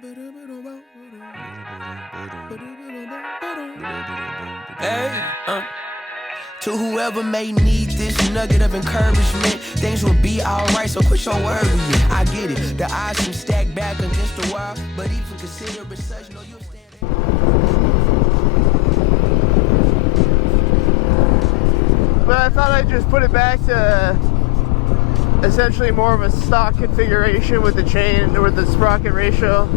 Hey, to whoever may need this nugget of encouragement, things will be alright, so quit your worrying. I get it, the odds seem stacked back against the wall, but even consider it such, no, you'll stand. But I thought I'd just put it back to essentially more of a stock configuration with the chain or the sprocket ratio.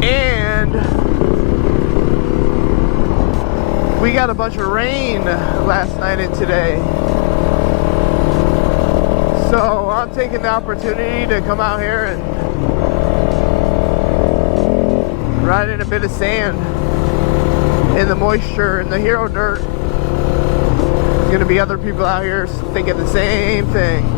And we got a bunch of rain last night and today. So I'm taking the opportunity to come out here and ride in a bit of sand in the moisture and the hero dirt. There's gonna be other people out here thinking the same thing.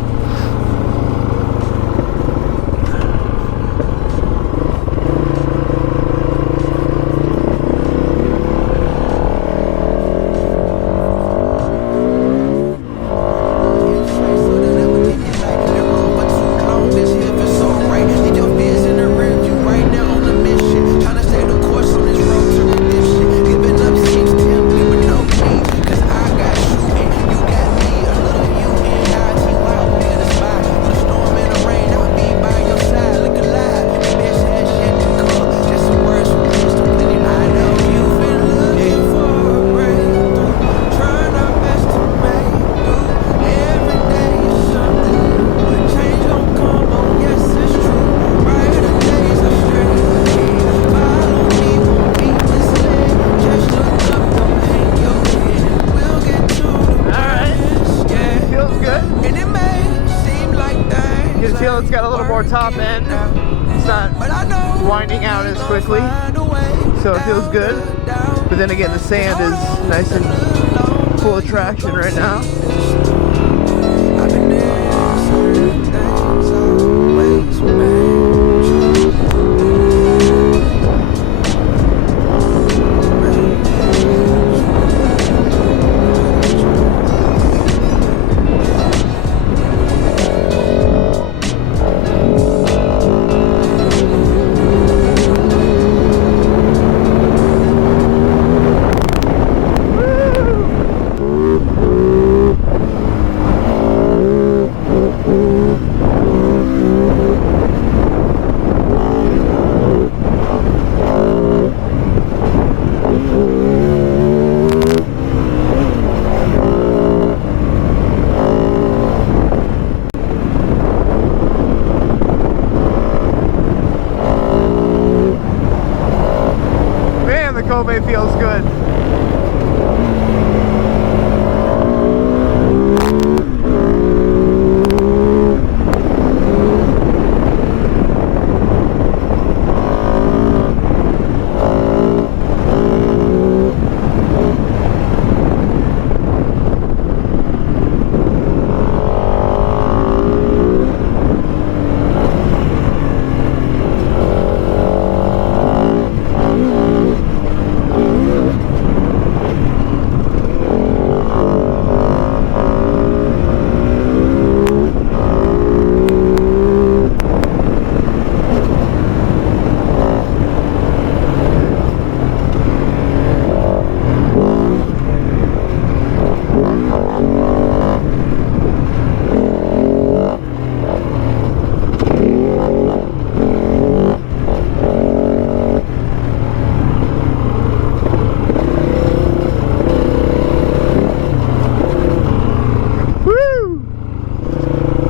It's got a little more top end. It's not winding out as quickly, so it feels good. But then again, the sand is nice and full of traction right now. Kove feels good.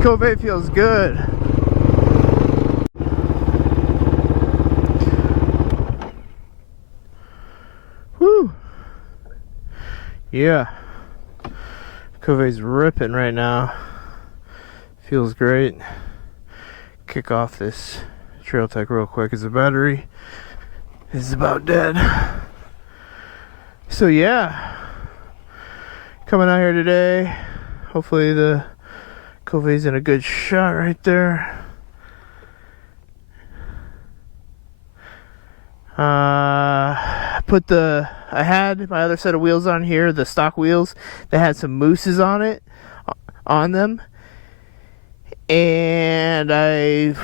Kove feels good. Woo! Yeah. Kove's ripping right now. Feels great. Kick off this trail tech real quick as the battery is about dead. So yeah, coming out here today. Hopefully the Kove's in a good shot right there. I had my other set of wheels on here, the stock wheels that had some mooses on them, and I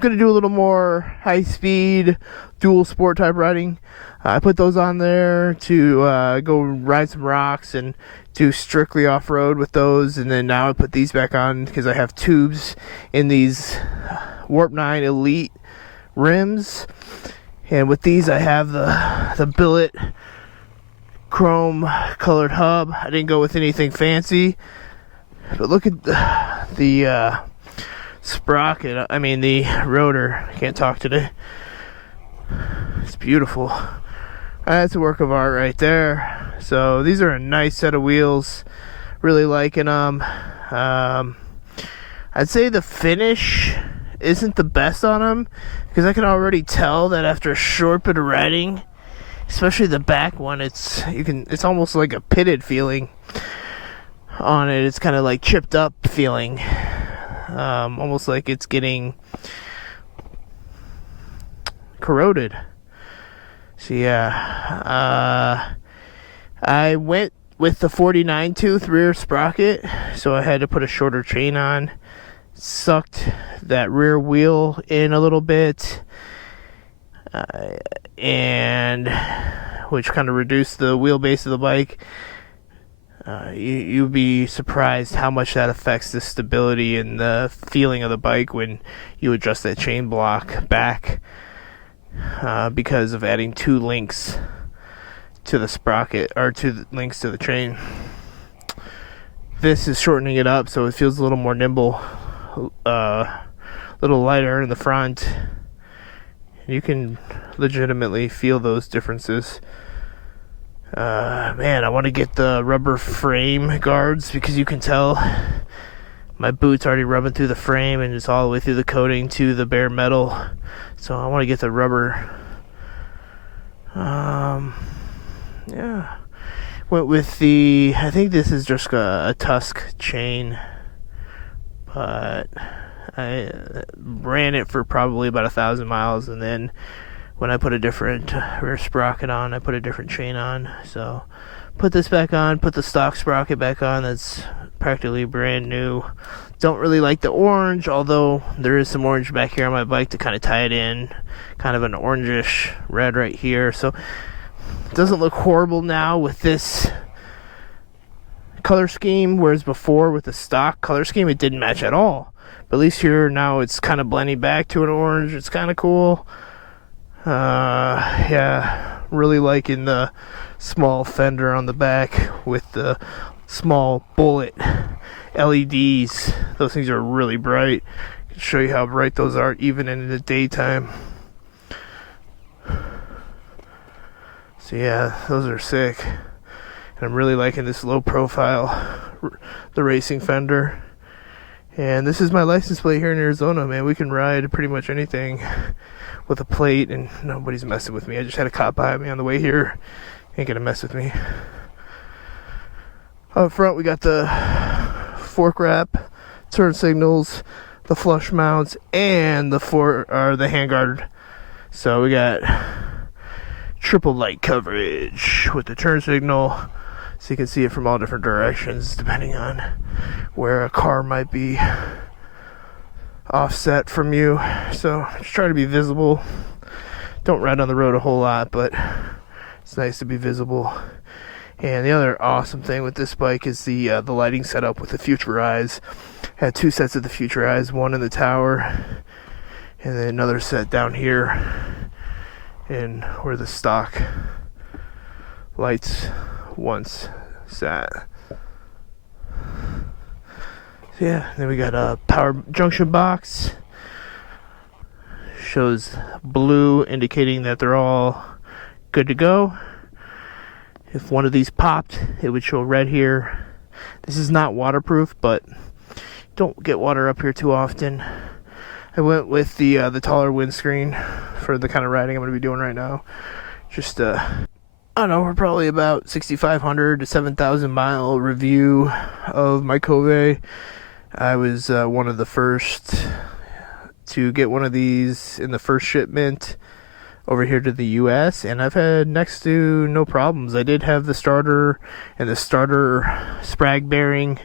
gonna do a little more high speed dual sport type riding. I put those on there to go ride some rocks and do strictly off-road with those, and then now I put these back on because I have tubes in these Warp 9 Elite rims, and with these I have the billet chrome colored hub. I didn't go with anything fancy, but look at the sprocket, I mean the rotor. I can't talk today. It's beautiful. That's a work of art right there. So these are a nice set of wheels. Really liking them. I'd say the finish isn't the best on them because I can already tell that after a short bit of riding, especially the back one, it's almost like a pitted feeling on it. It's kind of like chipped up feeling, almost like it's getting corroded. So yeah, I went with the 49 tooth rear sprocket, so I had to put a shorter chain on. Sucked that rear wheel in a little bit, and which kind of reduced the wheelbase of the bike. You'd be surprised how much that affects the stability and the feeling of the bike when you adjust that chain block back, because of adding 2 links to the sprocket, or 2 links to the chain. This is shortening it up so it feels a little more nimble, a little lighter in the front. You can legitimately feel those differences. Man, I want to get the rubber frame guards because you can tell my boot's already rubbing through the frame and it's all the way through the coating to the bare metal. So I want to get the rubber. Yeah. Went with the, I think this is just a Tusk chain, but I ran it for probably about 1,000 miles, and then when I put a different rear sprocket on, I put a different chain on. So put this back on, put the stock sprocket back on that's practically brand new. Don't really like the orange, although there is some orange back here on my bike to kind of tie it in, kind of an orangish red right here. So it doesn't look horrible now with this color scheme, whereas before with the stock color scheme it didn't match at all. But at least here now it's kind of blending back to an orange. It's kind of cool. Yeah, really liking the small fender on the back with the small bullet LEDs. Those things are really bright. I can show you how bright those are even in the daytime. So yeah, those are sick. And I'm really liking this low profile, the racing fender. And this is my license plate here in Arizona, man. We can ride pretty much anything with a plate and nobody's messing with me. I just had a cop behind me on the way here. Ain't gonna mess with me. Up front we got the fork wrap, turn signals, the flush mounts, and the handguard. So we got triple light coverage with the turn signal, so you can see it from all different directions depending on where a car might be offset from you. So just try to be visible. Don't ride on the road a whole lot, but it's nice to be visible. And the other awesome thing with this bike is the lighting setup with the Future Eyes. Had 2 sets of the Future Eyes, one in the tower and then another set down here in where the stock lights once sat. So yeah, then we got a power junction box. Shows blue indicating that they're all good to go. If one of these popped, it would show red here. This is not waterproof, but don't get water up here too often. I went with the taller windscreen for the kind of riding I'm going to be doing right now. Just I don't know, we're probably about 6,500 to 7,000 mile review of my Kove. I was one of the first to get one of these in the first shipment over here to the US, and I've had next to no problems. I did have the starter and the starter sprag bearing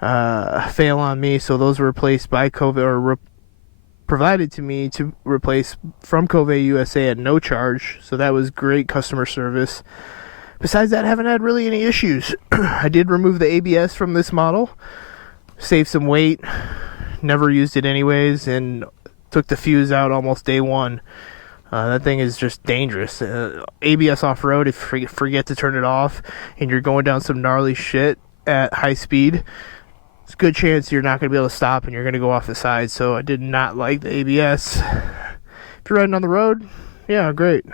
fail on me, so those were replaced by Kove, or provided to me to replace from Kove USA at no charge. So that was great customer service. Besides that, I haven't had really any issues. I did remove the ABS from this model, saved some weight, never used it anyways, and took the fuse out almost day one. That thing is just dangerous. ABS off-road, if you forget to turn it off and you're going down some gnarly shit at high speed, it's a good chance you're not going to be able to stop and you're going to go off the side. So I did not like the ABS. If you're riding on the road, yeah, great.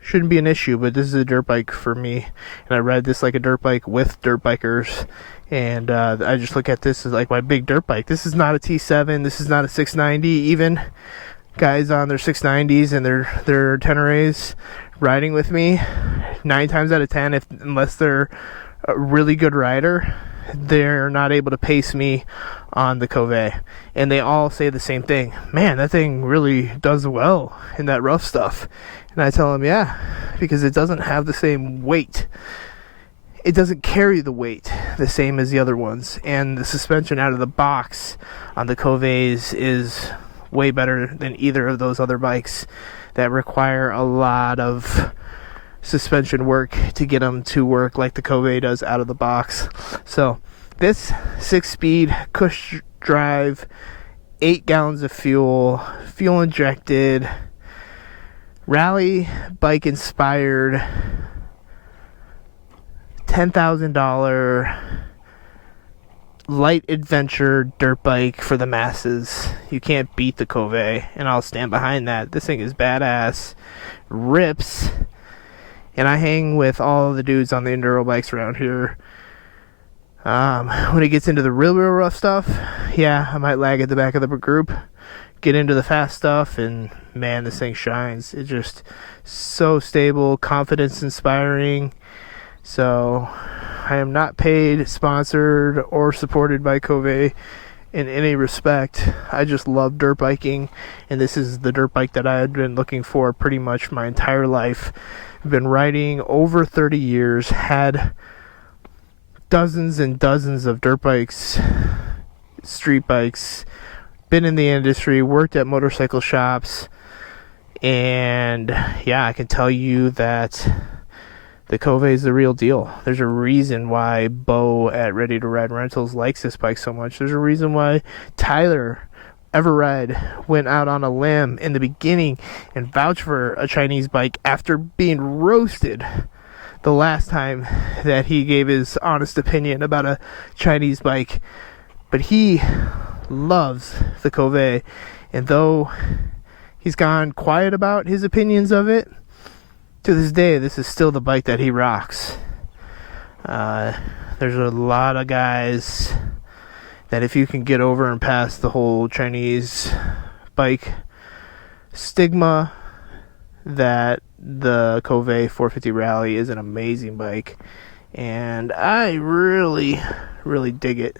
Shouldn't be an issue, but this is a dirt bike for me, and I ride this like a dirt bike with dirt bikers, and I just look at this as like my big dirt bike. This is not a T7, this is not a 690. Even guys on their 690s and their Teneres riding with me, 9 times out of 10, unless they're a really good rider, they're not able to pace me on the Kove. And they all say the same thing: man, that thing really does well in that rough stuff. And I tell them, yeah, because it doesn't have the same weight. It doesn't carry the weight the same as the other ones. And the suspension out of the box on the Koves is way better than either of those other bikes that require a lot of suspension work to get them to work like the Kove does out of the box. So this 6-speed cush drive, 8 gallons of fuel injected, rally bike inspired, $10,000 light adventure dirt bike for the masses. You can't beat the Kove, and I'll stand behind that. This thing is badass, rips, and I hang with all of the dudes on the enduro bikes around here. When it gets into the real rough stuff, yeah, I might lag at the back of the group, get into the fast stuff, and man, this thing shines. It's just so stable, confidence inspiring. So I am not paid, sponsored, or supported by Kove in any respect. I just love dirt biking, and this is the dirt bike that I had been looking for pretty much my entire life. I've been riding over 30 years, had dozens and dozens of dirt bikes, street bikes, been in the industry, worked at motorcycle shops, and yeah, I can tell you that the Kove is the real deal. There's a reason why Bo at Ready to Ride Rentals likes this bike so much. There's a reason why Tyler Everride went out on a limb in the beginning and vouched for a Chinese bike after being roasted the last time that he gave his honest opinion about a Chinese bike. But he loves the Kove, and though he's gone quiet about his opinions of it, to this day, this is still the bike that he rocks. There's a lot of guys that if you can get over and past the whole Chinese bike stigma, that the Kove 450 Rally is an amazing bike, and I really, really dig it.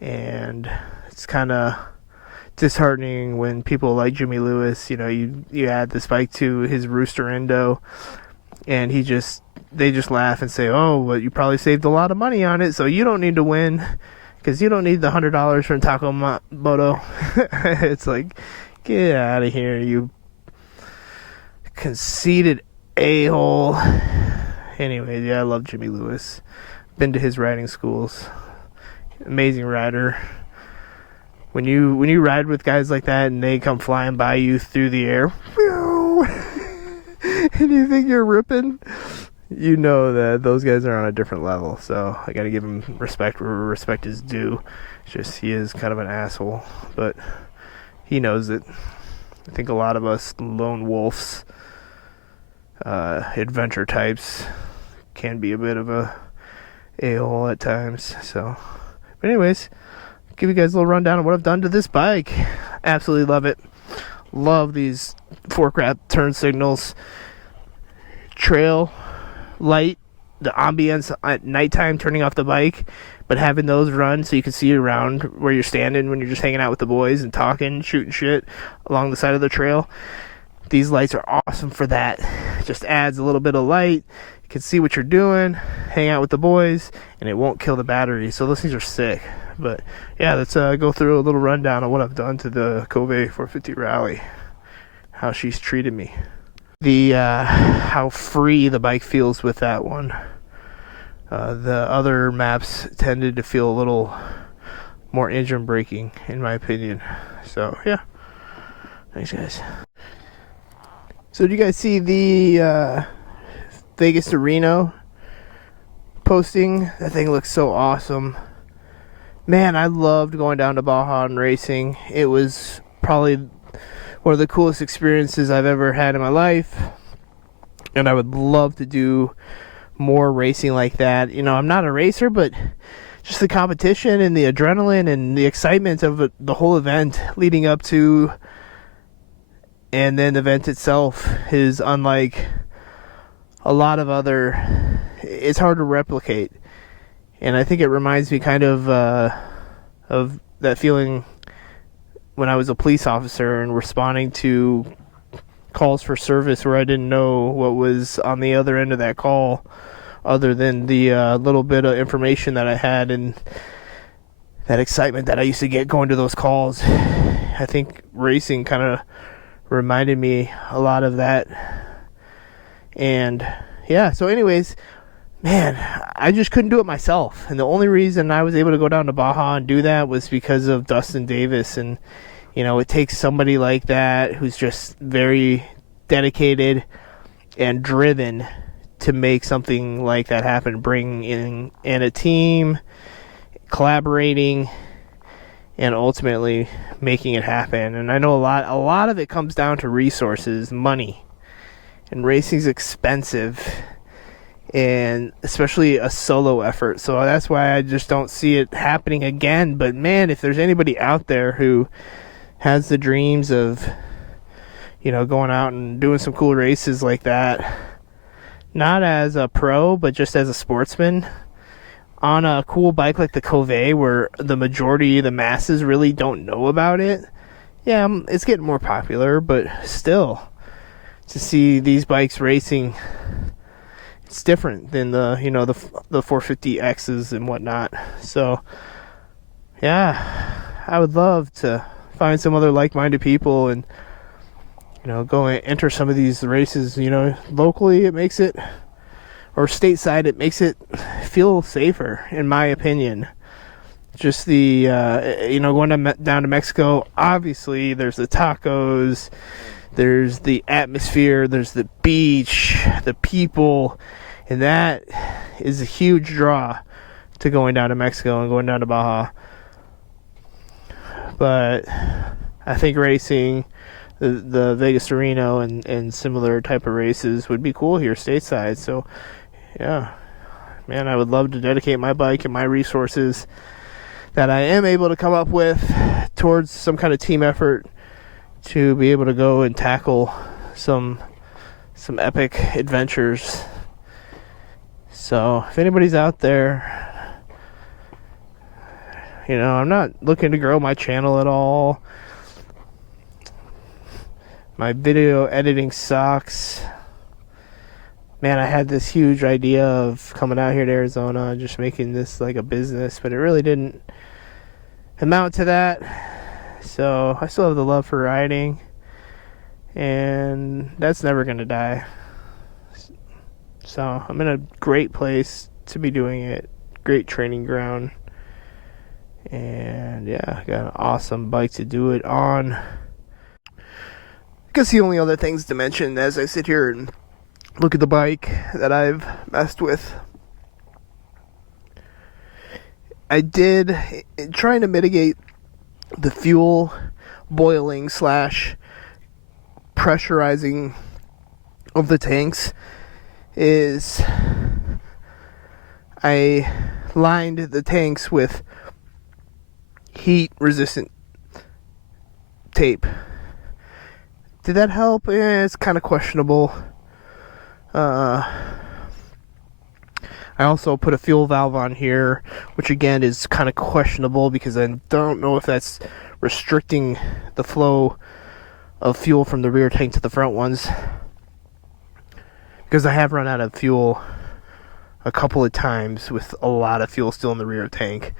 And it's kind of disheartening when people like Jimmy Lewis, you add this bike to his Rooster Endo, and they just laugh and say, oh, well, you probably saved a lot of money on it, so you don't need to win because you don't need the $100 from Takamoto. It's like, get out of here, you conceited a-hole. Anyway, yeah, I love Jimmy Lewis. Been to his riding schools. Amazing rider. When you ride with guys like that and they come flying by you through the air, and you think you're ripping, you know that those guys are on a different level. So I gotta give him respect where respect is due. It's just he is kind of an asshole, but he knows it. I think a lot of us lone wolves, adventure types, can be a bit of a a-hole at times. So, but anyways, give you guys a little rundown of what I've done to this bike. Absolutely love it. Love these fork wrap turn signals. Trail light, the ambience at nighttime turning off the bike, but having those run so you can see around where you're standing when you're just hanging out with the boys and talking, shooting shit along the side of the trail. These lights are awesome for that. Just adds a little bit of light. You can see what you're doing, hang out with the boys, and it won't kill the battery. So those things are sick. But yeah, let's go through a little rundown of what I've done to the Kove 450 rally, how she's treated me, the how free the bike feels with that one. The other maps tended to feel a little more engine braking, in my opinion. So yeah, thanks guys. So did you guys see the Vegas to Reno posting? That thing looks so awesome. Man, I loved going down to Baja and racing. It was probably one of the coolest experiences I've ever had in my life. And I would love to do more racing like that. You know, I'm not a racer, but just the competition and the adrenaline and the excitement of the whole event leading up to and then the event itself is unlike a lot of other. It's hard to replicate. And I think it reminds me kind of that feeling when I was a police officer and responding to calls for service where I didn't know what was on the other end of that call other than the little bit of information that I had and that excitement that I used to get going to those calls. I think racing kind of reminded me a lot of that. And yeah, so anyways, man, I just couldn't do it myself. And the only reason I was able to go down to Baja and do that was because of Dustin Davis. And, you know, it takes somebody like that who's just very dedicated and driven to make something like that happen. Bring in a team, collaborating, and ultimately making it happen. And I know a lot of it comes down to resources, money. And racing's expensive. And especially a solo effort. So that's why I just don't see it happening again. But man, if there's anybody out there who has the dreams of, you know, going out and doing some cool races like that, not as a pro, but just as a sportsman, on a cool bike like the Kove, where the majority of the masses really don't know about it, yeah, it's getting more popular, but still, to see these bikes racing, it's different than the 450Xs and whatnot. So yeah, I would love to find some other like-minded people and, you know, go and enter some of these races. You know, locally it makes it, or stateside it makes it feel safer, in my opinion. Just the going down to Mexico, obviously there's the tacos, there's the atmosphere, there's the beach, the people, and that is a huge draw to going down to Mexico and going down to Baja. But I think racing the Vegas to Reno and similar type of races would be cool here stateside. So yeah, man, I would love to dedicate my bike and my resources that I am able to come up with towards some kind of team effort to be able to go and tackle some epic adventures. So if anybody's out there, you know, I'm not looking to grow my channel at all. My video editing sucks. Man, I had this huge idea of coming out here to Arizona and just making this like a business, but it really didn't amount to that. So I still have the love for riding, and that's never going to die. So I'm in a great place to be doing it. Great training ground. And yeah, got an awesome bike to do it on. I guess the only other things to mention as I sit here and look at the bike that I've messed with, I did, trying to mitigate the fuel boiling / pressurizing of the tanks, is I lined the tanks with heat resistant tape. Did that help? It's kind of questionable. I also put a fuel valve on here, which again is kind of questionable because I don't know if that's restricting the flow of fuel from the rear tank to the front ones, because I have run out of fuel a couple of times with a lot of fuel still in the rear tank.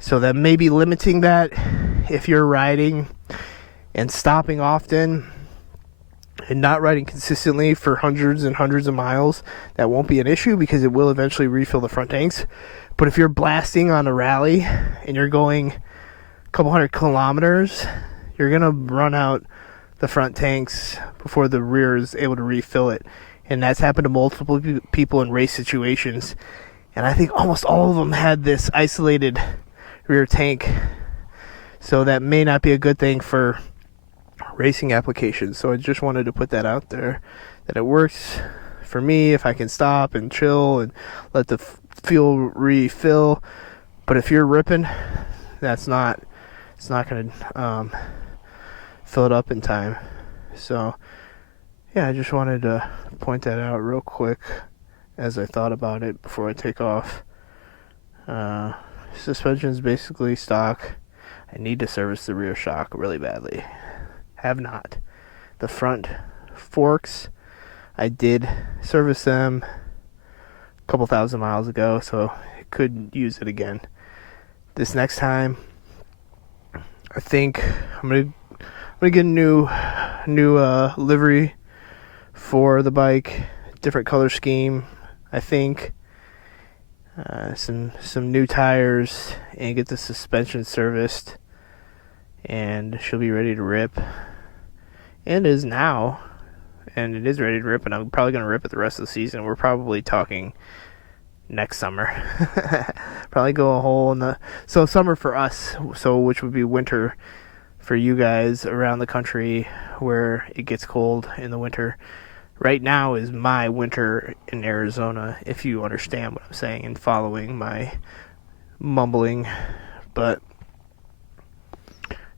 So that may be limiting that if you're riding and stopping often and not riding consistently for hundreds and hundreds of miles. That won't be an issue because it will eventually refill the front tanks. But if you're blasting on a rally and you're going a couple hundred kilometers, you're going to run out the front tanks before the rear is able to refill it. And that's happened to multiple people in race situations. And I think almost all of them had this isolated rear tank. So that may not be a good thing for racing applications. So I just wanted to put that out there, that it works for me if I can stop and chill and let the fuel refill. But if you're ripping, it's not going to fill it up in time. So yeah, I just wanted to point that out real quick as I thought about it before I take off. Suspension is basically stock. I need to service the rear shock really badly. Have not. The front forks, I did service them a couple thousand miles ago, so I could use it again. This next time, I think I'm gonna get a new livery for the bike, different color scheme. I think some new tires and get the suspension serviced, and she'll be ready to rip. And it is now, and it is ready to rip, and I'm probably going to rip it the rest of the season. We're probably talking next summer. Probably go a whole so summer for us, so which would be winter for you guys around the country where it gets cold in the winter. Right now is my winter in Arizona, if you understand what I'm saying and following my mumbling. But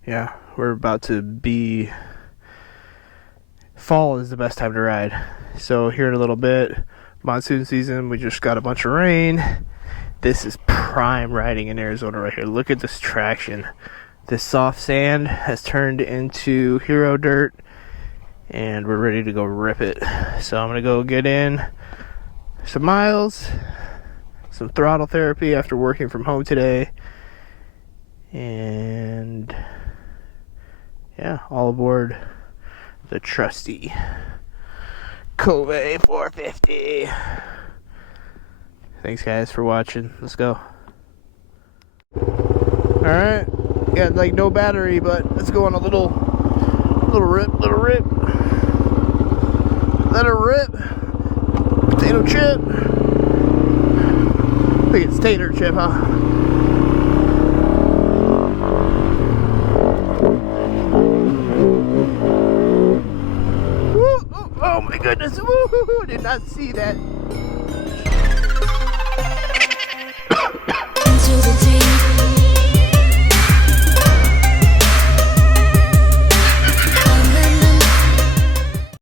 yeah, we're about to be... Fall is the best time to ride. So here in a little bit, monsoon season, we just got a bunch of rain. This is prime riding in Arizona right here. Look at this traction. This soft sand has turned into hero dirt, and we're ready to go rip it. So I'm gonna go get in some miles, some throttle therapy after working from home today, and yeah, all aboard the trusty Kove 450. Thanks guys for watching. Let's go. Alright, got like no battery, but let's go on a little rip. Let her rip. Potato chip. I think it's tater chip, huh? Oh my goodness, woo, did not see that.